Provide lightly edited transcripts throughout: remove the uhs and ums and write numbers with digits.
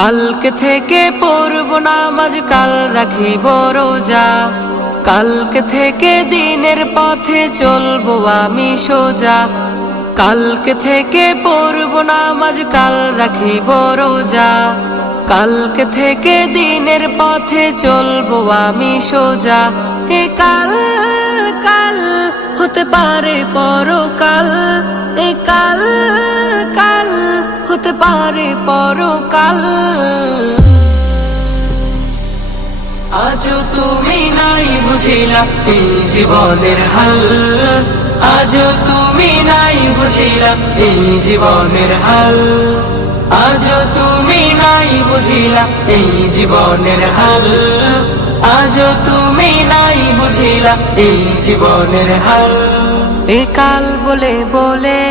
কালকে থেকে পড়ব নামাজ, কাল রাখিব রোজা। কালকে থেকে দিনের পথে চলবো আমি সোজা। কালকে থেকে পড়ব নামাজ, কাল রাখিব রোজা। কালকে থেকে দিনের পথে চলবো আমি সোজা। এ কাল কাল হতে পারে পরকাল, এ কাল কাল হতে পারে পরকাল। আজও তুমি নাই বুঝিলা এই জীবনের হাল, আজও তুমি নাই বুঝিলা এই জীবনের হাল, আজও তুমি নাই বুঝিলা এই জীবনের হাল, আজও তুমি নাই বুঝিলা এই জীবনের হাল। এ কাল বলে বলে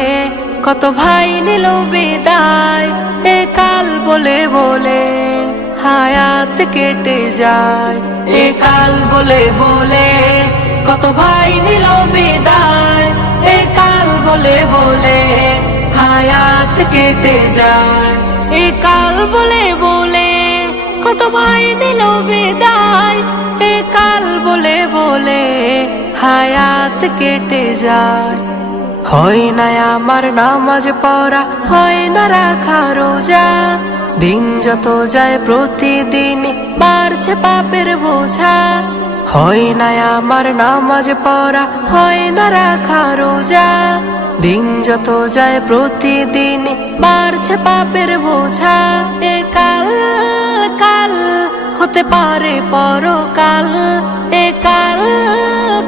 কত ভাই নিল বিদায়, এ কাল বলে বলে হায়াত কেটে যায়। এ কাল বলে বলে কত ভাই নিল বিদায়, এ কাল বলে বলে হায়াত কেটে যায়। এ কাল বলে বলে কত ভাই নিল বিদায়, এ কাল বলে বলে হায়াত কেটে যায়। হয় না আমার নামাজ পড়া, হয় না রাখা রোজা, দিন যত যায় প্রতিদিন বাড়ছে পাপের বোঝা। হয় না আমার নামাজ পড়া, হয় না রাখা রোজা, দিন যত যায় প্রতিদিন বাড়ছে পাপের বোঝা। এ কাল কাল হতে পারে পরকাল, এ কাল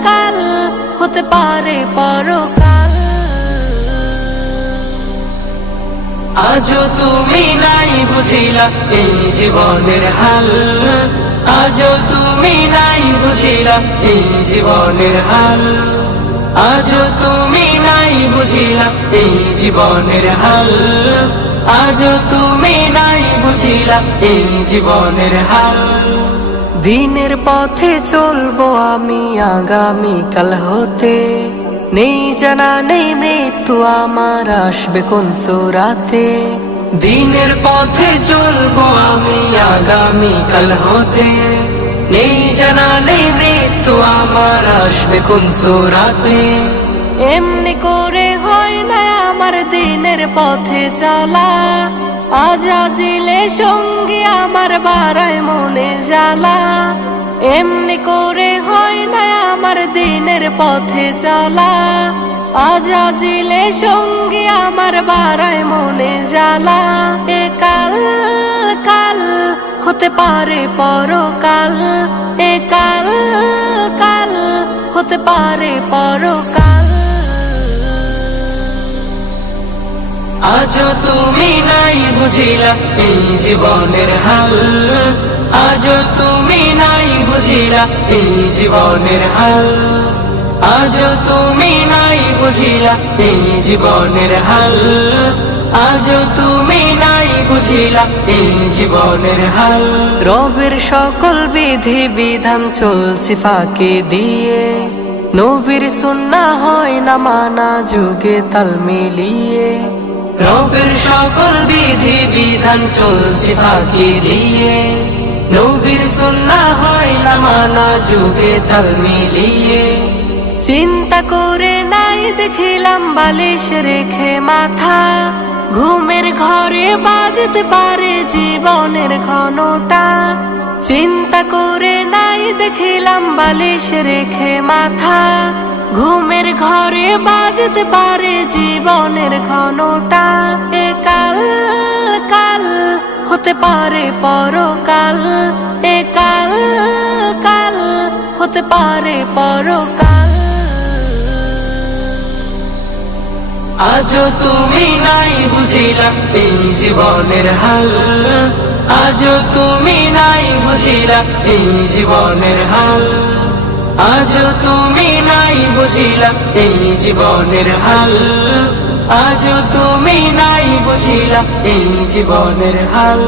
কাল হতে পারে পরকাল। আজও তুমি নাই বুঝিলা এই জীবনের হাল, আজও তুমি নাই বুঝিলা এই জীবনের হাল, আজও তুমি নাই বুঝিলা এই জীবনের হাল, আজও তুমি নাই বুঝিলা এই জীবনের হাল। দিনের পথে চলবো আমি আগামীকাল হতে, নেই জানা নেই মৃত্যু আমার আসবে কোন সুরাতে। দিনের পথে চলবো আমি আগামীকাল হতে, নেই জানা নেই মৃত্যু আমার আসবে কোন সুরাতে। এমনি করে হয় না আমার দিনের পথে চলা, আজাজিলে সঙ্গী আমার বাড়ায় মনে জ্বালা। এমনি করে হয় না আমার দিনের পথে চলা, আজাজিলে সঙ্গী আমার বাড়ায় মনে জ্বালা। এ কাল কাল হতে পারে পরকাল, এ কাল কাল হতে পারে পরকাল। আজও তুমি নাই বুঝিলা এই জীবনের হাল, আজও তুমি নাই বুঝিলা এই জীবনের হাল, আজও তুমি নাই বুঝিলা এই জীবনের হাল, আজও তুমি নাই বুঝিলা এই জীবনের হাল। রবের সকল বিধি বিধান চলছে ফাঁকি দিয়ে, নবীর সুন্নাহ হয় না মানা যুগে তাল মিলিয়ে। রবের সকল বিধি বিধান চলছে ফাঁকি দিয়ে, নবীর সুন্নাহ হয় না মানা যুগে তাল মিলিয়ে। চিন্তা করে নাই দেখিলাম বালিশ রেখে মাথা, ঘুমের ঘরে বাজতে পারে জীবনের ঘনটা। চিন্তা করে নাই দেখিলাম বালিশ রেখে মাথা, ঘুমের ঘরে বাজতে পারে জীবনের ঘনটা। এ কাল কাল হতে পারে পরকাল, এ কাল কাল হতে পারে পরকাল। আজও তুমি নাই বুঝিলা এই জীবনের হাল, আজও তুমি নাই বুঝিলা এই জীবনের হাল, আজও তুমি নাই বুঝিলা এই জীবনের হাল, আজও তুমি নাই বুঝিলা এই জীবনের হাল।